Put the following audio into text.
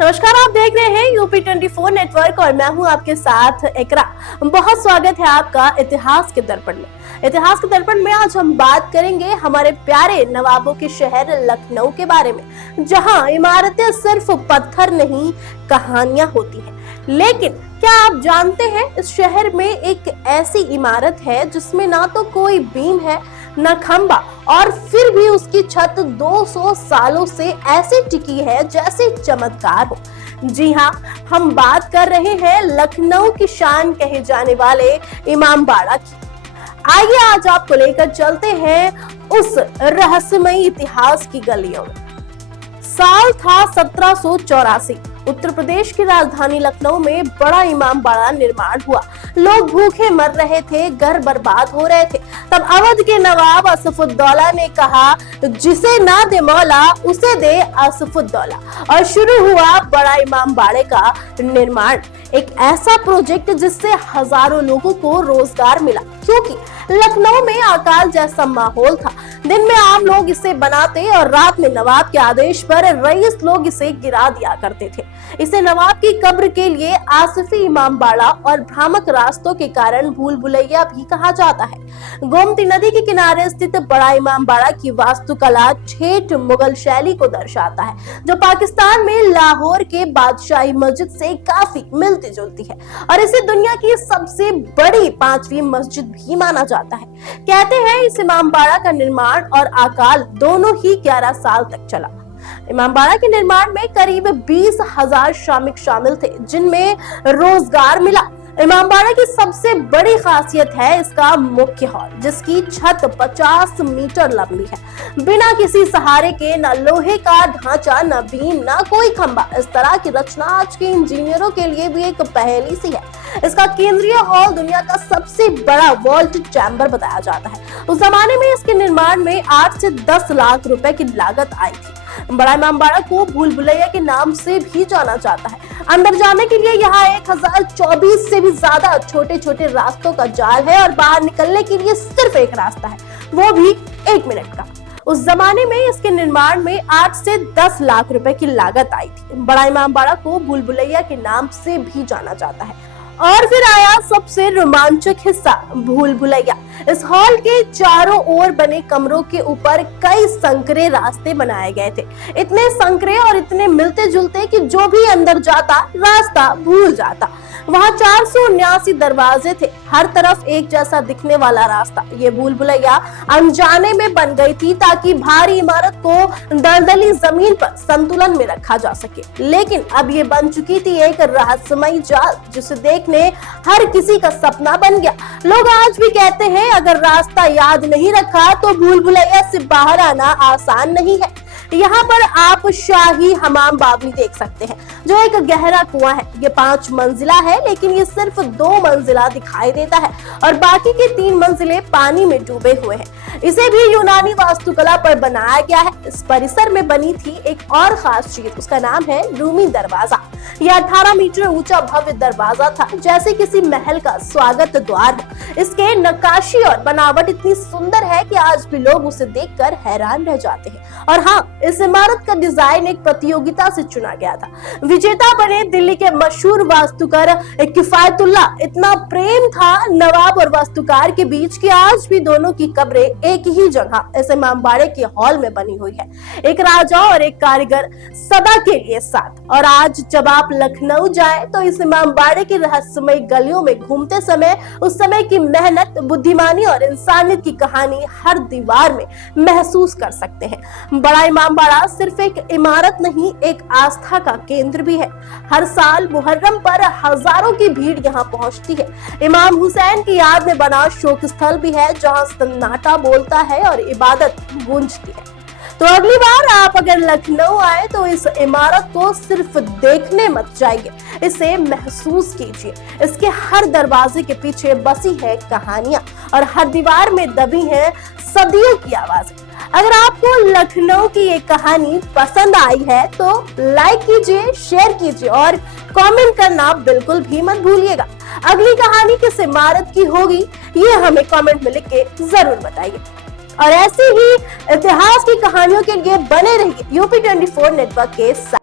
नमस्कार, आप देख रहे हैं यूपी 24 नेटवर्क और मैं हूं आपके साथ इकरा। बहुत स्वागत है आपका इतिहास के दर्पण में। इतिहास के दर्पण में आज हम बात करेंगे हमारे प्यारे नवाबों के शहर लखनऊ के बारे में, जहां इमारतें सिर्फ पत्थर नहीं कहानियां होती हैं। लेकिन क्या आप जानते हैं इस शहर में एक ऐसी इमारत है जिसमें ना तो कोई बीम है न खंबा, और फिर भी उसकी छत 200 सालों से ऐसे टिकी है जैसे चमत्कार हो। जी हाँ, हम बात कर रहे हैं लखनऊ की शान कहे जाने वाले इमामबाड़ा की। आइए आज आपको लेकर चलते हैं उस रहस्यमयी इतिहास की गलियों में। साल था 1784। उत्तर प्रदेश की राजधानी लखनऊ में बड़ा इमामबाड़ा निर्माण हुआ। लोग भूखे मर रहे थे, घर बर्बाद हो रहे थे। तब अवध के नवाब असफुद्दौला ने कहा, जिसे ना दे मौला उसे दे असफुद्दौला, और शुरू हुआ बड़ा इमामबाड़े का निर्माण। एक ऐसा प्रोजेक्ट जिससे हजारों लोगों को रोजगार मिला, क्योंकि लखनऊ में अकाल जैसा माहौल था। दिन में आम लोग इसे बनाते और रात में नवाब के आदेश पर रईस लोग इसे गिरा दिया करते थे। इसे नवाब की कब्र के लिए आसिफी इमामबाड़ा और भ्रामक रास्तों के कारण भूल भुलैया भी कहा जाता है। गोमती नदी के किनारे स्थित बड़ा इमामबाड़ा की वास्तुकला ठेठ मुगल शैली को दर्शाता है, जो पाकिस्तान में लाहौर के बादशाही मस्जिद से काफी मिलती जुलती है, और इसे दुनिया की सबसे बड़ी 5वीं मस्जिद भी माना जाता है। कहते हैं इस इमामबाड़ा का निर्माण और अकाल दोनों ही 11 साल तक चला। इमामबाड़ा के निर्माण में करीब 20,000 श्रमिक शामिल थे, जिनमें रोजगार मिला। इमामबाड़ा की सबसे बड़ी खासियत है इसका मुख्य हॉल, जिसकी छत 50 मीटर लंबी है। बिना किसी सहारे के, न लोहे का ढांचा, न बीम, न कोई खंबा। इस तरह की रचना आज के इंजीनियरों के लिए भी एक पहेली सी है। इसका केंद्रीय हॉल दुनिया का सबसे बड़ा वॉल्ट चैम्बर बताया जाता है। उस जमाने में इसके निर्माण में 8 से 10 लाख रुपए की लागत आई थी। बड़ा इमामबाड़ा को भूल भुलैया के नाम से भी जाना जाता है। अंदर जाने के लिए यहाँ 1024 से भी ज्यादा छोटे छोटे रास्तों का जाल है, और बाहर निकलने के लिए सिर्फ एक रास्ता है, वो भी 1 मिनट का। उस जमाने में इसके निर्माण में 8 से 10 लाख रुपए की लागत आई थी। बड़ा इमामबाड़ा को भूल भुलैया के नाम से भी जाना जाता है। और फिर आया सबसे रोमांचक हिस्सा, भूल भुलैया। इस हॉल के चारों ओर बने कमरों के ऊपर कई संकरे रास्ते बनाए गए थे। इतने संकरे और इतने मिलते जुलते कि जो भी अंदर जाता रास्ता भूल जाता। वहाँ 479 दरवाजे थे, हर तरफ एक जैसा दिखने वाला रास्ता। ये भूल भुलैया अनजाने में बन गई थी ताकि भारी इमारत को दलदली जमीन पर संतुलन में रखा जा सके। लेकिन अब ये बन चुकी थी एक रहस्यमयी जाल, जिसे देखने हर किसी का सपना बन गया। लोग आज भी कहते हैं अगर रास्ता याद नहीं रखा तो भूल भुलैया से बाहर आना आसान नहीं है। यहाँ पर आप शाही हमाम बावली देख सकते हैं, जो एक गहरा कुआं है। ये 5 मंजिला है, लेकिन ये सिर्फ 2 मंजिला दिखाई देता है और बाकी के 3 मंजिले पानी में डूबे हुए हैं। इसे भी यूनानी वास्तुकला पर बनाया गया है। इस परिसर में बनी थी एक और खास चीज, उसका नाम है रूमी दरवाजा। यह 18 मीटर ऊंचा भव्य दरवाजा था, जैसे किसी महल का स्वागत द्वार हो। इसके नक्काशी और बनावट इतनी सुंदर है कि आज भी लोग उसे देखकर हैरान रह जाते हैं। और हाँ, इस इमारत का डिजाइन एक प्रतियोगिता से चुना गया था। विजेता बने दिल्ली के मशहूर वास्तुकार किफायतुल्ला। इतना प्रेम था नवाब और वास्तुकार के बीच कि आज भी दोनों की कब्रें एक ही जगह इस इमामबाड़े के हॉल में बनी हुई है। एक राजा और एक कारीगर सदा के लिए साथ। और आज जब आप लखनऊ जाए तो इस इमामबाड़े की रहस्यमय गलियों में घूमते समय उस समय की मेहनत, बुद्धिमानी और इंसानियत की कहानी हर दीवार में महसूस कर सकते हैं। बड़ा इमामबाड़ा सिर्फ एक इमारत नहीं, एक आस्था का केंद्र भी है। हर साल मुहर्रम पर हजारों की भीड़ यहाँ पहुंचती है। इमाम हुसैन की याद में बना शोक स्थल भी है, जहाँ सन्नाटा बोलता है और इबादत गूंजती है। तो अगली बार आप अगर लखनऊ आए तो इस इमारत को सिर्फ देखने मत जाइए, इसे महसूस कीजिए। इसके हर दरवाजे के पीछे बसी है कहानियां, और हर दीवार में दबी है सदियों की आवाजें। अगर आपको लखनऊ की ये कहानी पसंद आई है तो लाइक कीजिए, शेयर कीजिए और कमेंट करना बिल्कुल भी मत भूलिएगा। अगली कहानी किस इमारत की होगी ये हमें कमेंट में लिख के जरूर बताइए। और ऐसे ही इतिहास की कहानियों के लिए बने रहिए यूपी 24 नेटवर्क के साथ।